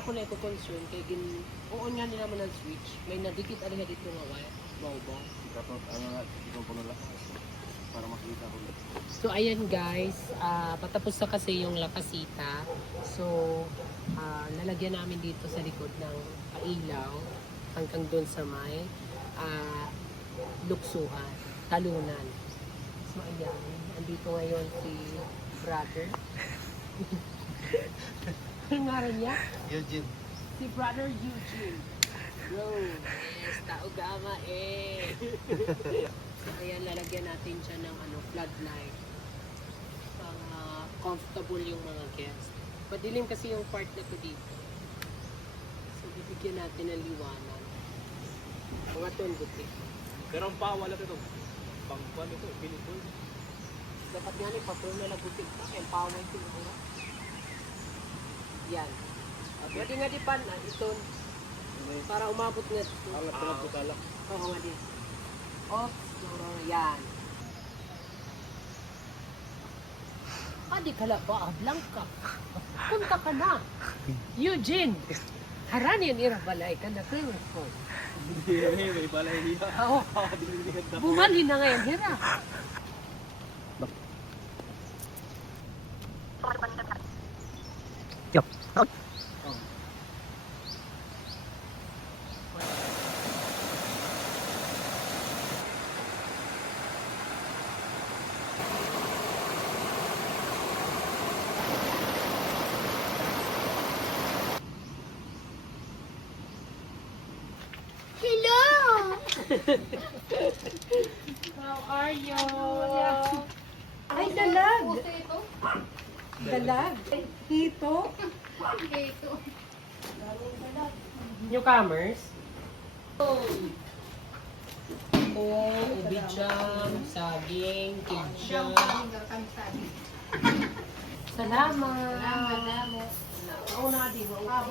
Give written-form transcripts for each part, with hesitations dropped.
ako na ito concern kay uon nga nila man ang switch. May nadikit alin dito nga wire. Wow. Tapos ano nga, ikaw po nila para makita ko. So ayan guys, patapos na kasi yung lakasita. So lalagyan namin dito sa likod ng pailaw hanggang doon sa may luksuan, talunan. So ayan, andito ngayon si brother. Ang ngaran niya? Eugene. Si brother Eugene. Bro, yes, tao gama eh. So ayan, lalagyan natin siya ng floodlight. Para comfortable yung mga guests. Madilim kasi yung part na to dito. So bibigyan natin ng liwanag. Mga buti. Pero ang pawala ito. Pangkuan ito, pinipol. Dapat nga ni patron na lagutin pa. Kaya paway ito yung yan. Pwede nga di pan, ito. Para umabot na ito. Alat na butala. Oo nga di. Oops, yan. Di ka lang ba? Blanca. Punta ka na. Eugene. Haranian irabalay ka na. Hindi, may balay niya. Oo. Bumali na ngayon. Hira. How are you? Ay, dalag! Dalag? Hito? Newcomers? Ubi jam, saging, kijam. Salamat. Oo na di ba?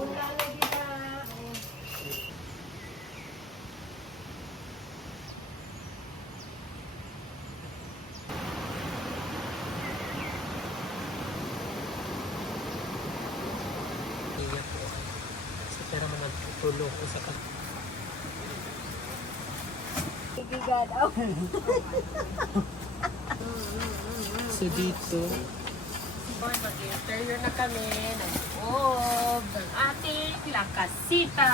Pero man nagtutulog ko sa So dito, mag-interior na kami ng loob ng ating lakasita.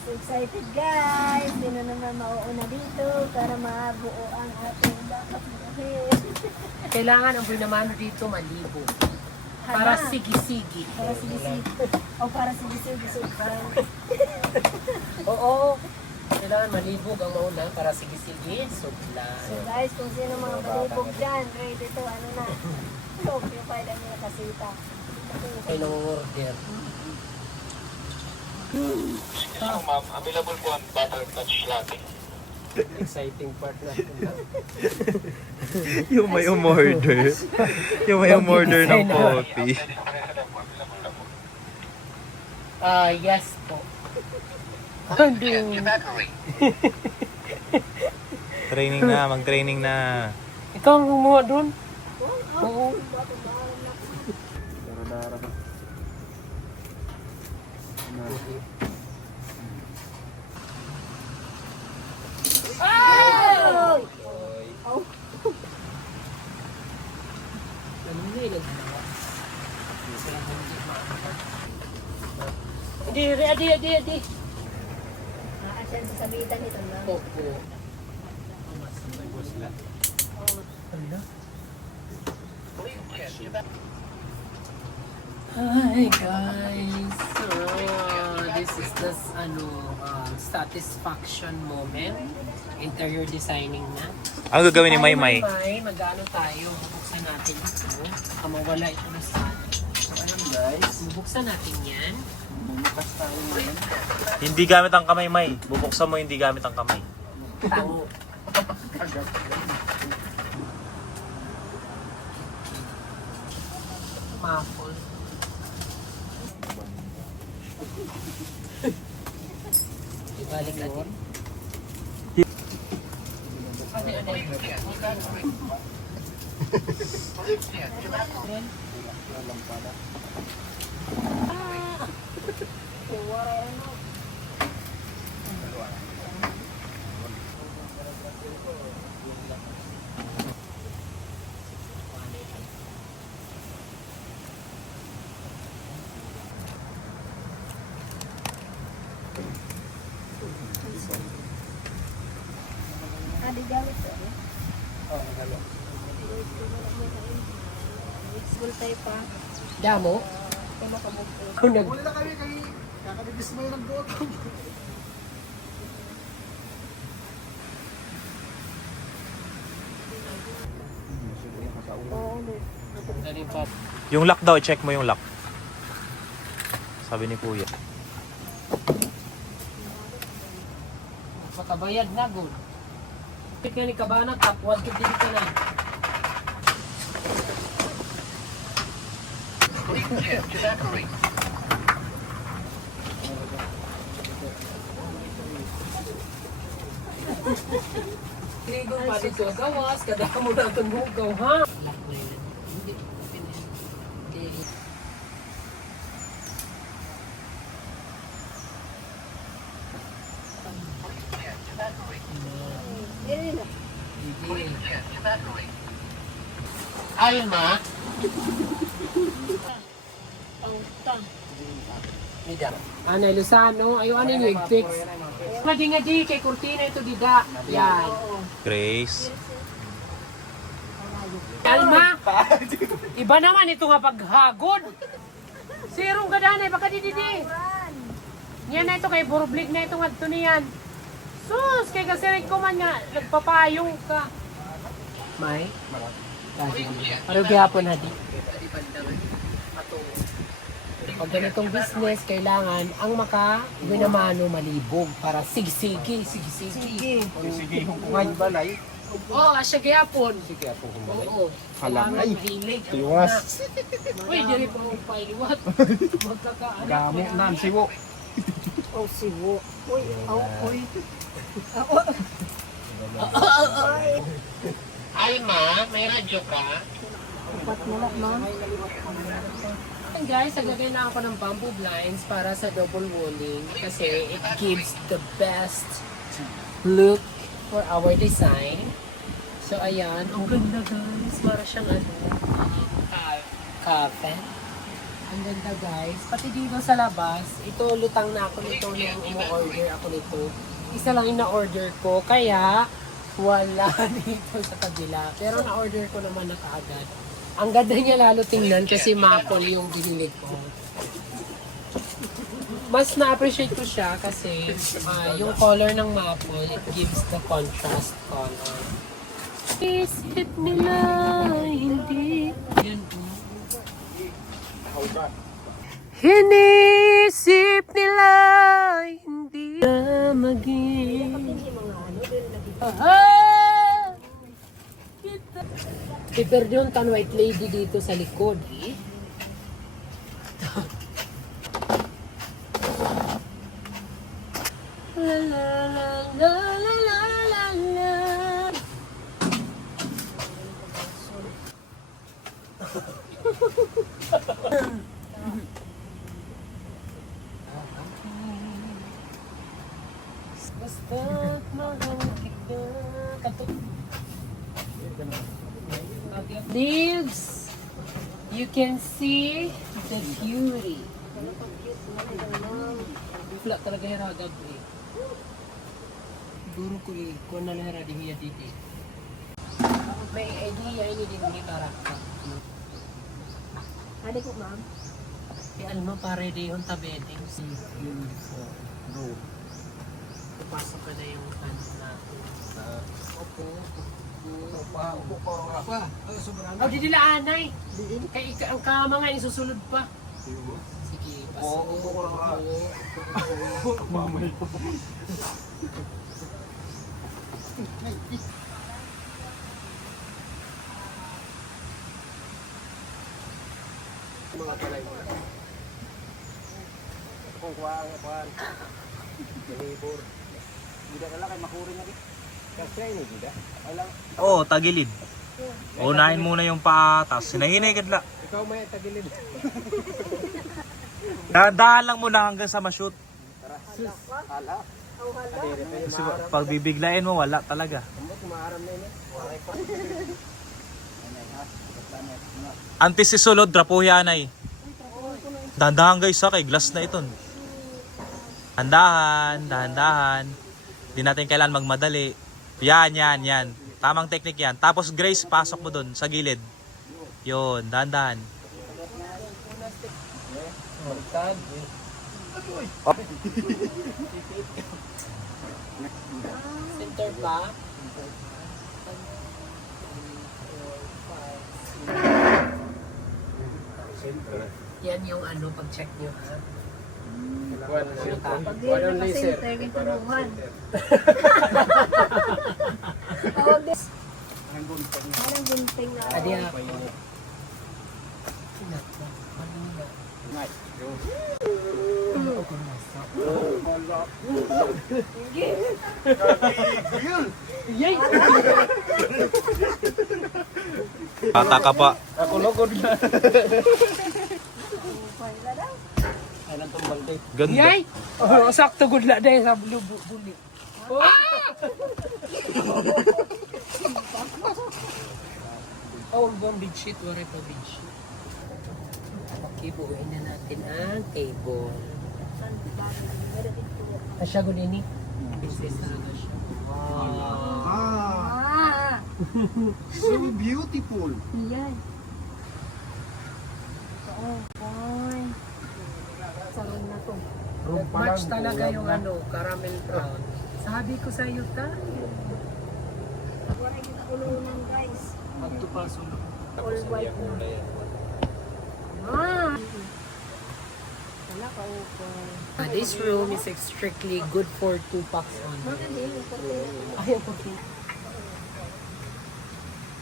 So excited guys! Sino naman mauuna dito para mabuo ang ating dapat buhay. Kailangan ang binamano dito malibo. Para sige-sige. Para sigisig. O para sigisig. Oo. Kailangan malibog ang mauna para sige-sige. Sugla. So guys, kung sino mga balibog dyan, ready to, ano na. Occupied ang mga kasita. Ay order. Ma'am, available po ang butterscotch latte. Exciting part na. Yung may umorder. Yung may umorder ng coffee. Yes po. Hindi. Training na, mag-training na. Ikaw ang gumawa doon? Oo. Pero darap. Adi. Nakasyan sa sabitan nito na. Opo. Hi guys! This is the satisfaction moment. Interior designing na. Ang gagawin ni Maymay? Mag-ano tayo? Bubuksan natin ito. Mawala ito na sa Ayan guys. bubuksan natin yan. Bumukas tayo ngayon. Hindi gamit ang kamay, May. Bubuksan mo hindi gamit ang kamay. Tango. Muffle. Ibalik natin. Ade. lampada. Ada jawab tu. Oh, nagalo. Sultay pa. Damo? Kaya makabuko. Kung nag... Wala na kami kakabibis mo yung nagbuot. Oo, Galing pa. Yung lock daw, check mo yung lock. Sabi ni Kuya. Pagkabayad na, good. Ika ni Kabana, tapwas ka din ka na. Ligo pa dito sa gawas, kada mo na itong hugaw, ha? Hindi. Dili na. Alma? Pautang. Anay Luzano, ayo ano yung fix. Nga di kay Cortina ito dida. Yan. Grace. Alma, iba naman ito nga paghagod. Sirong gadanay, baka di. Yan na ito kay Burublig na ito nga ito niyan. Sus, kay kasirig ko man nga, nagpapayong ka. May? Pero gihapon na di. Pag ganitong business, kailangan ang winamano malibog para sige. Sige, kung kumain balay. Oo, asya gihapon. Sige ako kumain. Oo. Halang Kailangan ay. mahilig. Tiwas. Uy, dili pa akong pailiwat. Magkakaanak. Gamot na ang siwo. Oh, siwo. Uy, uy. Alma, may radyo ka? Upat na lang, ma'am. Guys, naglagay na ako ng bamboo blinds para sa double walling kasi it gives the best look for our design. So ayan, ang ganda guys, para siyang carpet. Ang ganda guys, pati dito sa labas, ito lutang na ako nito nung umu-order ako nito. Isa lang yung na-order ko, kaya wala dito sa kabila. Pero na-order ko naman na kaagad. Ang ganda niya lalo tingnan kasi maple yung binili ko. Mas na-appreciate ko siya kasi yung color ng maple, it gives the contrast color. Isip nila, hindi. Yan po. Hinisip nila, hindi na maging. Pero yun, tan white lady dito sa likod. La la la la la la la la. Basta't mahal kita. Leaves, you can see the beauty. Wala talaga hiragag eh. Siguro ko eh, kung ano na hiragag niya dito. May idea ini din ni karakter. Ano po, ma'am? Si Alma pare di yung tabeding si No. Pasok ka na yung ano na. Opo. Pa. Sobrang. Oh, di nila anay. Kay ang kama nga isusulod pa. Sige, pasok. Oo, ko lang. Mamay ko. Mga palay mo. Kung kuhaan. Libur. Gida ka lang kay makurin na. Kasi ini gida. Alang. Oo, tagilid. Unahin muna yung paatas. Sinahinay kadla. Ikaw may tagilid. Dahan lang muna hanggang sa ma-shoot. Hala. Ang hala. Adire pa yung Kasi maaram. pag bibiglayin mo, wala talaga. Ambot maaram na yun. Waray pa. Antes si sulod, trapuhi anay. Dahan-dahan guys ha, kay glass na iton. Dahan-dahan, dahan-dahan. Di natin kailangan magmadali. Yan. Tamang technique yan. Tapos Grace, pasok mo dun sa gilid. Yun, dahan-dahan. Baliktad. Center ba? Yan yung ano, pag-check nyo ha. Pag di na ka-center, gitulungan. Tawag din. Parang gunting na. Adi ako. Kanina. Bata ka pa. Ako logod na. Wala daw. Ay, nang tumbal day. Ganda. Yay! Oh, sakto good na dahil sa blue bully. Oh, ang bedsheet, wala pa bedsheet. Okay, buuin na natin ang table. Asya ko din Business talaga siya. Wow. Ah! So beautiful. Yan. Oh, boy. Sarang na to. Match talaga yung ano, caramel brown. Sabi ko sa iyo tayo. Wala yung kulungan, guys. Magtupaso na. All white na. Ah! Wala ka upo. This room is strictly good for 2 packs only. Bakit din? Ayaw ko din.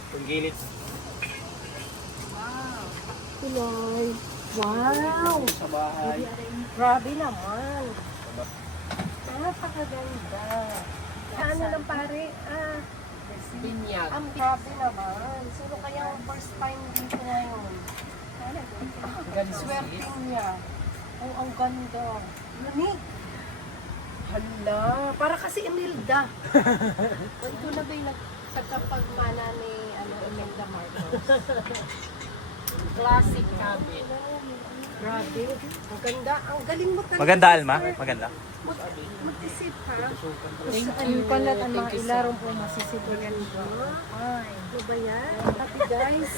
Yung gilid. Tuloy. Wow! Sa bahay. Grabe naman. Napakaganda. Ano lang pare? Ah, Binyag. ang grabe naman. Sino kaya ang first time dito ngayon? Swerting niya. Oh, ang ganda. Unique. Hala, para kasi Imelda. Ito na ba yung nagkapagmana ni Imelda Marcos? Classic cabinet. Grabe. Ang ganda. Ang galing mo talaga. Maganda, Alma? Maganda. Mag-isip ha. Thank Ano you. pala ang Thank mga you so ilarong po masisipulan ko. Ay, ano ba yan? Happy guys.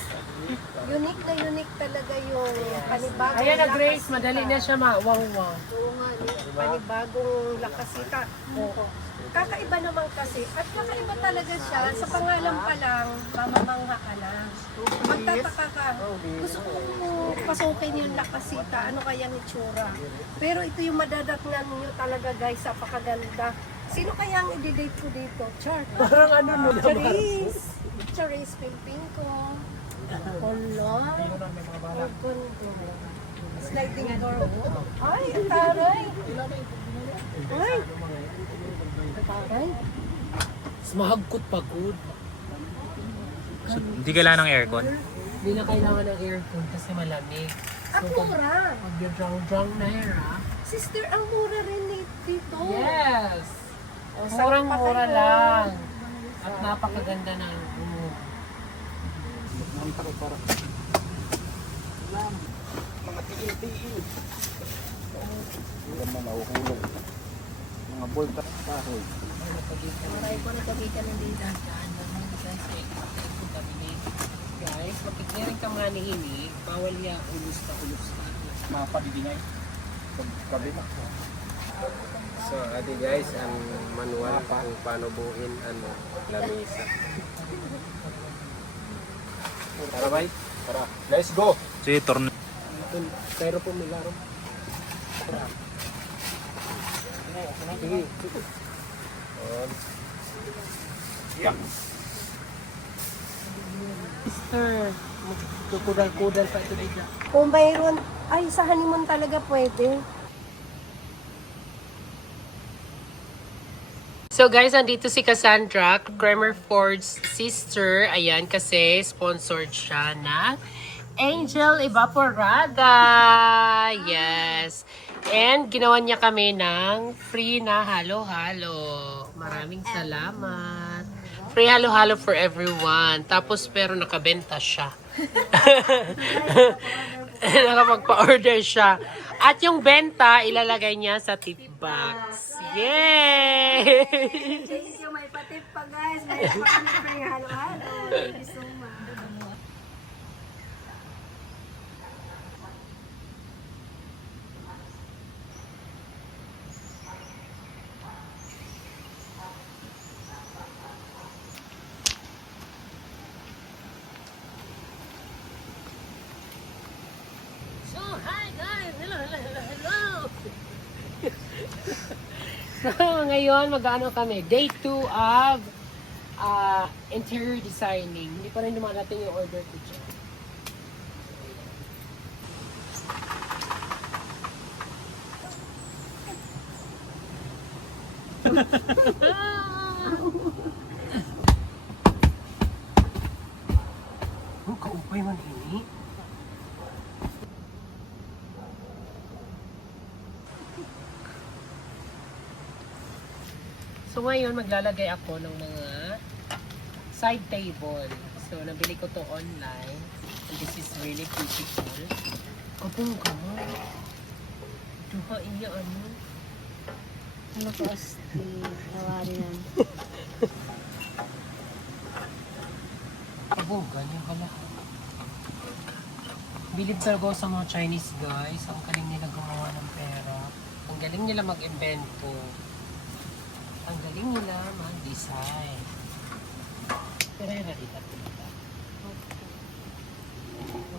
Unique na unique talaga yung panibagong Ayan na Grace, lakasita. madali na siya ma-wow-wow. Oo nga, panibagong lakasita. Oo. Kakaiba naman kasi. At kakaiba talaga siya. Sa pangalan pa lang, mamamangha ka na. Magtataka ka. Gusto ko pasukin yung lakasita. Ano kayang itsura? Pero ito yung madadatnan nyo talaga guys. Napakaganda. Sino kaya ang i-date ko dito? Char. Parang ano no Charis. Charis Pimpin ko. Hala. Ang ganda. Sliding door. Ay, ang taray. Ay. Taray. Mahagkot pagod. So, hindi kailangan ng aircon. Hindi na kailangan ng aircon kasi malamig. Ang mura. Pag drang na hair ha. Sister, ang mura rin dito. Yes! O, saan pa Murang-mura kayo? lang. At napakaganda ng room. Nanta ko para. Mga tiil-tiil. Hindi naman nahuhulog. Mga bolta kahoy. Maray ko na pagitan ng dita. Guys, makikita ka mga nihini, bawal niya ulos ka. Mga pabibingay. Kabila. So, ate guys, ang manual kung paano buuin ang lamesa. Tara, bay. Tara. Let's go. Sige, turn. Pero po may laro. Sige. Yeah. Sister, magkukudal-kudal pa ito dito. Kung mayroon, ay sa honeymoon talaga pwede. So guys, andito si Cassandra, Kramer Ford's sister. Ayan, kasi sponsored siya na Angel Evaporada. Yes. And ginawa niya kami ng free na halo-halo. Maraming salamat. Free halo-halo for everyone. Tapos pero nakabenta siya. Nakapagpa-order siya. At yung benta, ilalagay niya sa tip box. Yay! Thank you, may patip pa guys. May pa halo-halo. Thank you so much. So, hi guys! Hello, hello, hello, hello! So, ngayon mag-ano kami? Day 2 of interior designing. Hindi pa rin dumarating yung order ko dyan. Ang kaupay man ini. So ngayon maglalagay ako ng mga side table. So nabili ko to online. And this is really beautiful. Kapong ka mo. Duha iya ano. Ano ko asti, tawari yan. Kapong ganyan ka lang. Bilib talaga ako sa mga Chinese guys. Ang galing nila gumawa ng pera. Ang galing nila mag-invento. Ang galing nila mag-design. Pero yung rarita dito.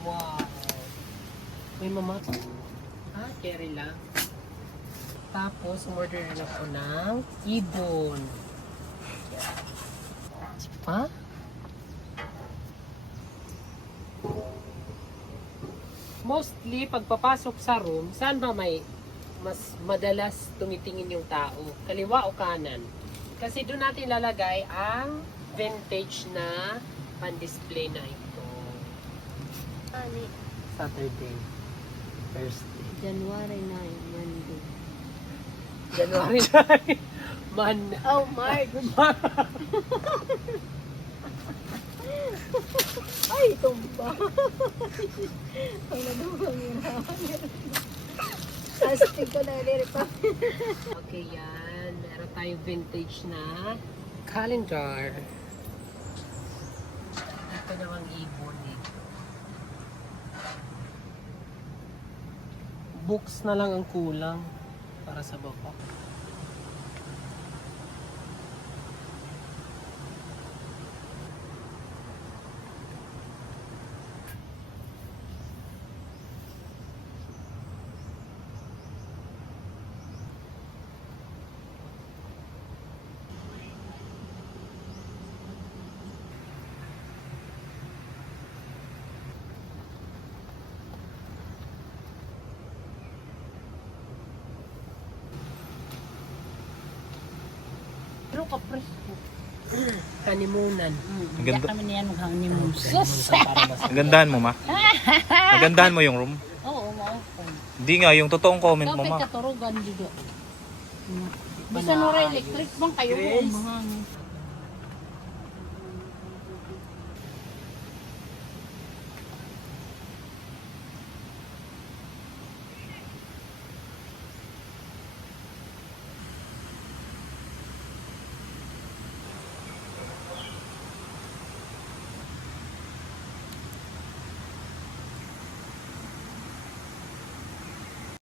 Wow. May mamat. Ah, carry lang. Tapos, umorder na ako ng ibon. Ha? Mostly, pagpapasok sa room, saan ba may mas madalas tumitingin yung tao? Kaliwa o kanan? Kasi doon natin lalagay ang vintage na pan-display na ito. Ani, Saturday. Thursday. January 9, Monday. January 9. Oh, March. Ay, tumba. Ang nadugang yun. Astig ko na nilirita. Okay, yan. Meron tayong vintage na calendar. Ito namang ibon eh. Books na lang ang kulang para sa baba. Pero kapresko. Kanimunan. Ang ganda. Kami niyan mag-honeymoon. Ang gandahan mo, ma. Nagandahan mo yung room. Oo, mao ko. Hindi nga, yung totoong comment mo, Kapit ma. katurugan dito. Bisa nora electric bang kayo ko mga